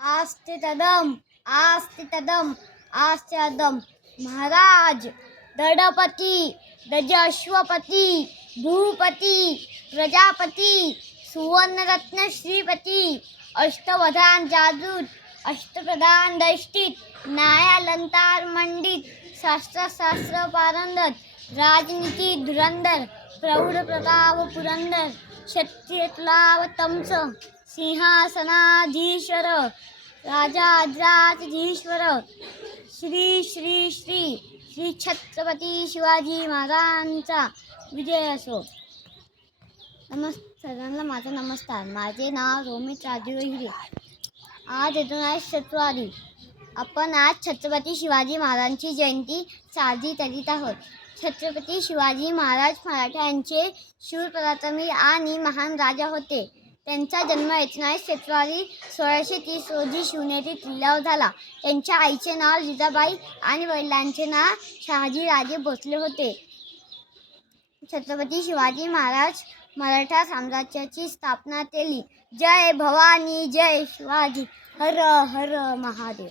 आस्ते तदम आस्ते तदम आस्ते अदम महाराज दडपती दजश्वपती भूपती प्रजापती सुवर्णरत्न श्रीपती अष्टवधान जाजूत अष्टप्रधान दैष्टित न्यायालंकार मंडित शास्त्र पारंगत राजनीती धुरंधर प्रौढ प्रताप पुरंदर क्षत्रियलाव तमस सिंहासनाधीश्वर राजाधिराजधीश्वर श्री श्री श्री श्री छत्रपती शिवाजी महाराजांचा विजय असो. सर्वांना माझा नमस्कार. माझे नाव रोमित राजू हिरे. आज 19 फेब्रुवारी आपण आज छत्रपती शिवाजी महाराजांची जयंती साजरी करीत आहोत. छत्रपती शिवाजी महाराज मराठ्यांचे शूर पराक्रमी आणि महान राजा होते. त्यांचा जन्म 19 फेब्रुवारी 1630 रोजी शिवनेरी किल्ल्यावर झाला. त्यांच्या आईचे नाव जिजाबाई आणि वडिलांचे नाव शहाजीराजे भोसले होते. छत्रपती शिवाजी महाराज मराठा साम्राज्याची स्थापना केली. जय भवानी जय शिवाजी. हर हर महादेव.